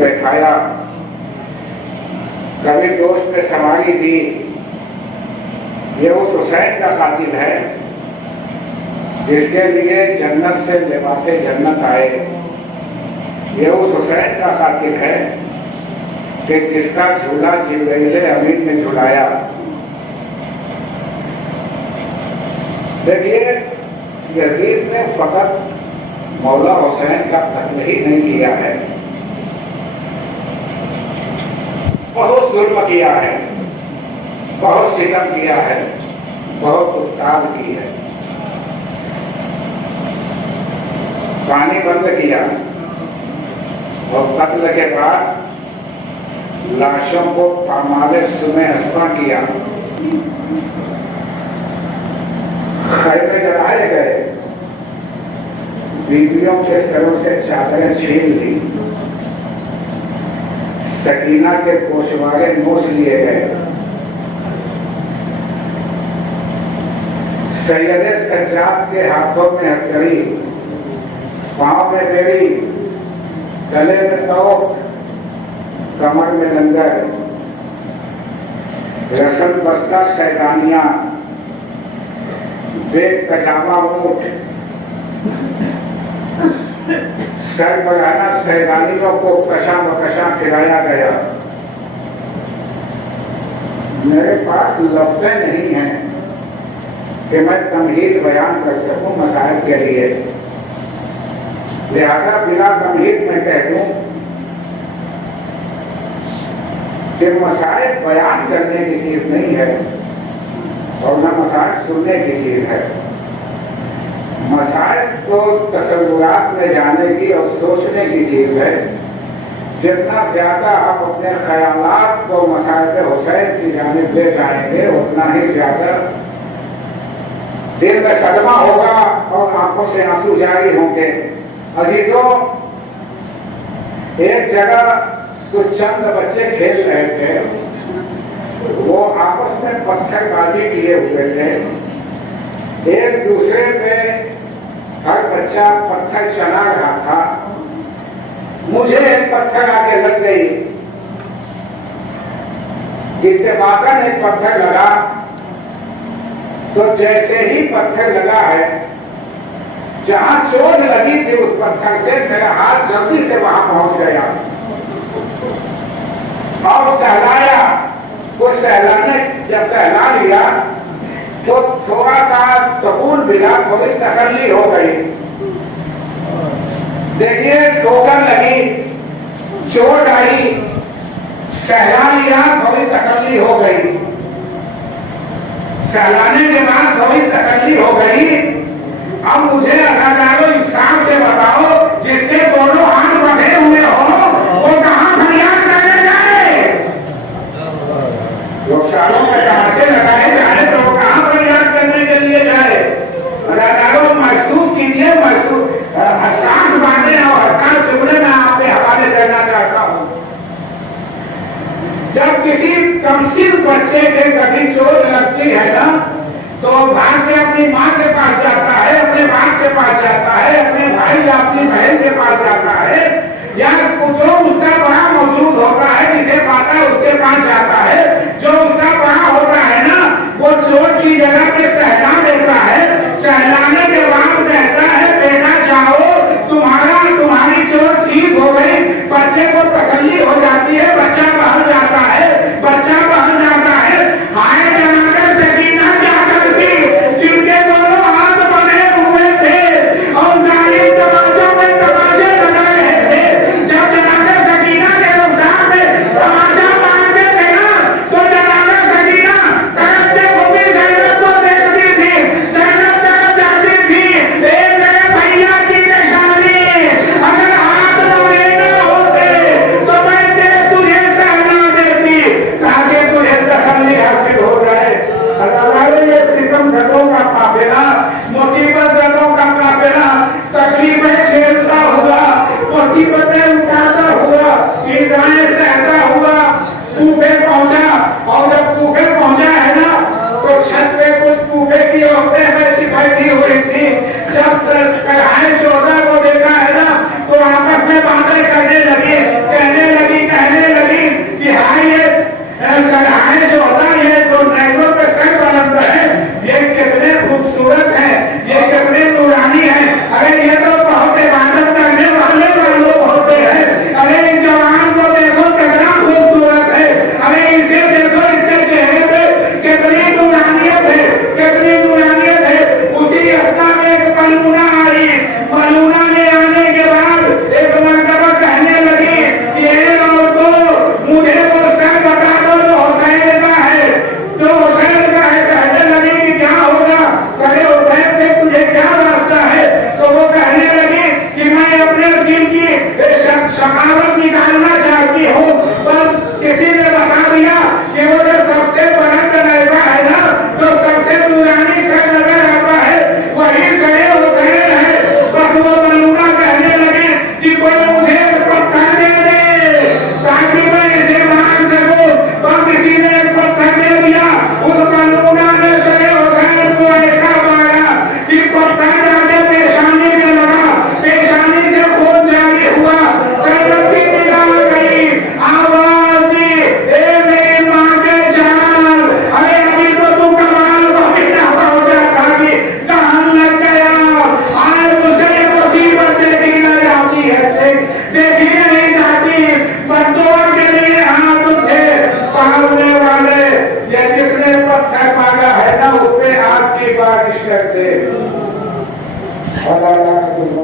बैठाया, कभी दोस्त ने सवारी दी, ये उस हुसैन का कातिल है जिसके लिए जन्नत से लिबासे जन्नत आए। ये उस हुसैन का कातिल है कि जिसका झूला जिब्राइल अमीन ने झुलाया। देखिए, यजीद ने फकत मौला हुसैन का कत्ल ही नहीं किया है, बहुत जुल्म किया है, बहुत सितम किया है, बहुत उत्ताल की है। पानी बंद किया और कत्ल के बाद लाशों को पामाले सुने हस्पा किया, खैमे जलाए गए, बीवियों के सरों से चादरें छीन ली, सकीना के गोशवारे नोच लिए गए, सैयदे सज्जाद के हाथों में हथकड़ी, पांव में बेड़ी, गले में तोप, कमर में लंगर, रसन बस्ता शैतानियां, बेग पजामा ऊंट, सर बढ़ाना सैलानियों को कशा बकशा खिलाया गया। मेरे पास लफ्ज़ें नहीं हैं कि मैं तमहीद बयान कर सकूं मसाइल के लिए, लिहाजा बिला तमहीद मैं कह दूं कि मसाइल बयान करने की चीज नहीं है और न मसाइल सुनने की चीज है। मसाइल तो तसव्वुरात में जाने की और सोचने की चीज है। जितना ज्यादा आप अपने ख्यालात को मसाइल हुसैन की जानिब ले जाएंगे उतना ही ज्यादा दिल में सदमा होगा और आंखों से आंसू जारी होंगे। अजीजों, एक जगह कुछ चंद बच्चे खेल रहे थे, वो आपस में पत्थरबाजी किए हुए थे, एक दूसरे पे हर बच्चा पत्थर चला रहा था। मुझे एक पत्थर आके लग गई, इत्तेफाकन एक पत्थर लगा, तो जैसे ही पत्थर लगा है, जहां चोट लगी थी उस पत्थर से, मेरा हाथ जल्दी से वहां पहुंच गया और सहलाया। वो सहलाने जब सहला लिया तो थोड़ा सा सुकून मिला, थोड़ी तसल्ली हो गई। देखिए, ठोकर लगी, चोट आई, सहला लिया, थोड़ी तसल्ली हो गई। सहलाने के बाद थोड़ी तसल्ली हो गई। अब मुझे अदाकारों इंसान से बताओ, जिसके दोनों हाथ बंधे हुए हो वो कहां फरियाद करने जाए? जो सालों में तमाशे लगाए जाए तो वो कहां फरियाद करने के लिए जाए? अदाकारों, महसूस कीजिए, हसास बातें और हसास जुमले में आपके हवाले करना चाहता हूं। जब किसी कमसिन बच्चे के कभी चोट लगती है ना, तो भाग के अपनी माँ के पास जाता है, अपने बाप के पास जाता है, अपने भाई या अपनी बहन के पास जाता है, या जो उसका बड़ा मौजूद होता है, जिसे पाता है उसके पास जाता है। जो उसका बड़ा होता है ना, वो चोट की जगह पे सहला देता है। सहलाने के बाद कहता है, बेटा जाओ, तुम्हारी चोट ठीक हो गई। बच्चे को तसल्ली हो जाती है, बच्चा बाहर जाता है, बच्चा बाहर जाता है। हाय जनाब सकीना क्या करती, जिनके दोनों हाथ बंधे हुए थे और जालिम तमाचों में तमाचे लगा रहे थे। जब जनाब सकीना के रुखसार में तमाचा मारते थे ना, तो जनाब सकीना तरफते घूमी ज़ैनब को देखती थी, ज़ैनब तरफ जाती थी। एक मेरे भैया की निशानी, अगर हाथ बंधे न होते तो मैं तुझे सहला देती, ताकि तुझे तसल्ली हासिल हो जाए। ये सितम घरों का काफिला, मुसीबत घरों का काफिला तकलीफें झेलता हुआ, मुसीबतें उठाता हुआ, ईज़ाएं सहता